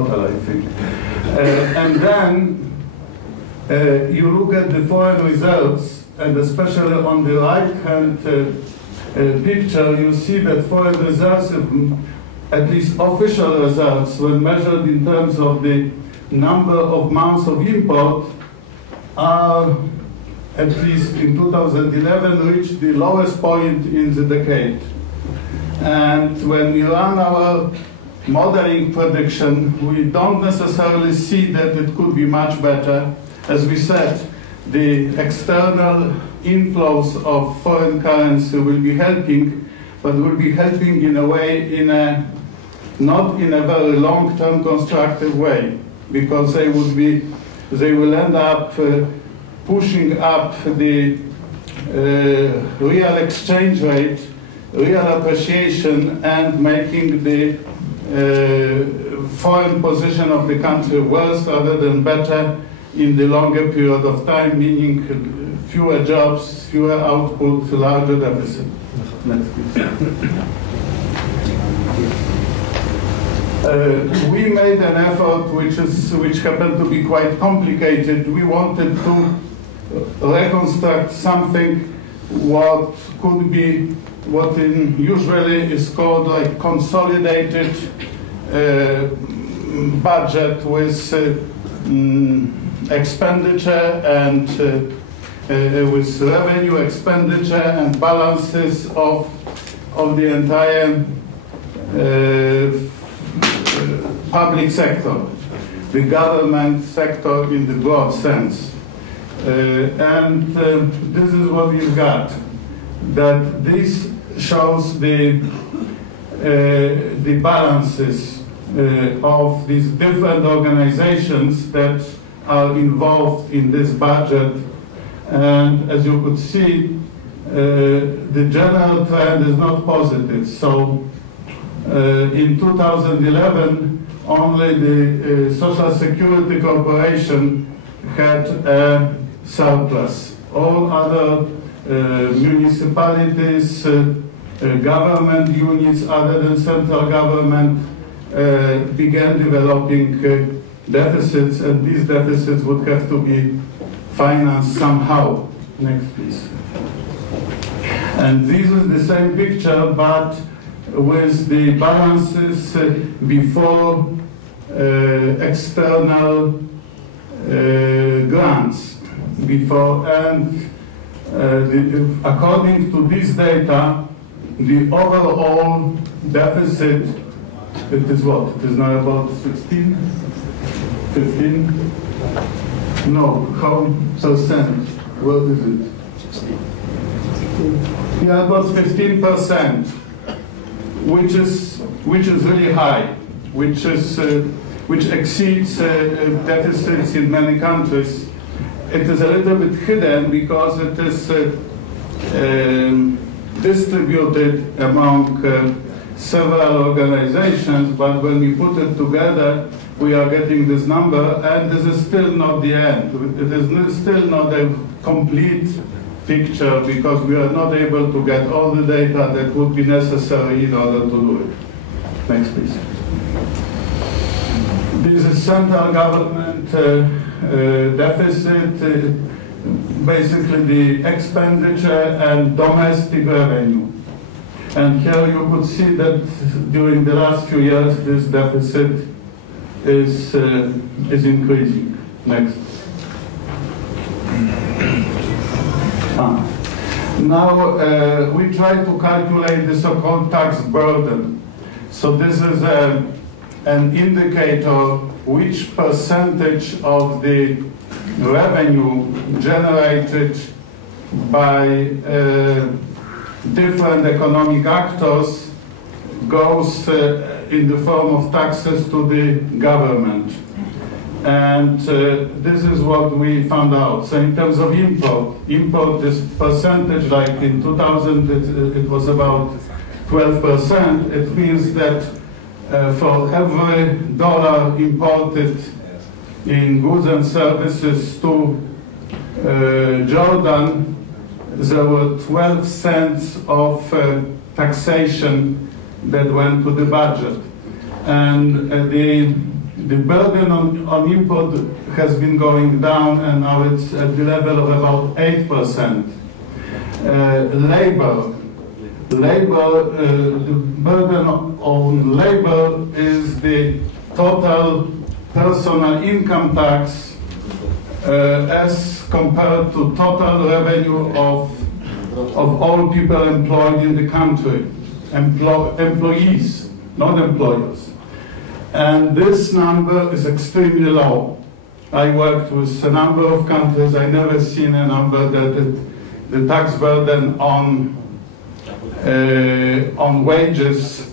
I think. And then you look at the foreign results, and especially on the right-hand picture, you see that foreign results, at least official results, when measured in terms of the number of months of import, are, at least in 2011, reached the lowest point in the decade. And when we run our modeling prediction, we don't necessarily see that it could be much better. As we said, the external inflows of foreign currency will be helping, but will be helping in a way, not in a very long-term constructive way, because they will end up pushing up the real exchange rate, real appreciation, and making the foreign position of the country worse rather than better in the longer period of time, meaning fewer jobs, fewer output, larger deficit. Next, please. We made an effort which happened to be quite complicated. We wanted to reconstruct something what could be usually is called like consolidated budget with expenditure and with revenue, expenditure, and balances of the entire public sector, the government sector in the broad sense. And this is what we've got. That this shows the balances of these different organizations that are involved in this budget. And as you could see, the general trend is not positive. So in 2011, only the Social Security Corporation had a surplus. All other municipalities, government units other than central government began developing deficits, and these deficits would have to be financed somehow. Next, please. And this is the same picture, but with the balances before external grants. According to this data, the overall deficit, it is what? It is now about 16? 15? No, how percent? What is it? 16. Yeah, about 15%, which is really high, which exceeds deficits in many countries. It is a little bit hidden because it is distributed among several organizations, but when we put it together, we are getting this number, and this is still not the end. It is still not a complete picture because we are not able to get all the data that would be necessary in order to do it. Next, please. This is central government deficit, basically the expenditure and domestic revenue. And here you could see that during the last few years, this deficit is increasing. Next. Now we try to calculate the so-called tax burden. So this is an indicator which percentage of the revenue generated by different economic actors goes in the form of taxes to the government. And this is what we found out. So in terms of import, this percentage, like in 2000, it was about 12%. It means that for every dollar imported in goods and services to Jordan, there were 12 cents of taxation that went to the budget. And the The burden on import has been going down, and now it's at the level of about 8%. The burden on labor is the total personal income tax as compared to total revenue of all people employed in the country, employees, not employers. And this number is extremely low. I worked with a number of countries. I never seen a number that the tax burden on wages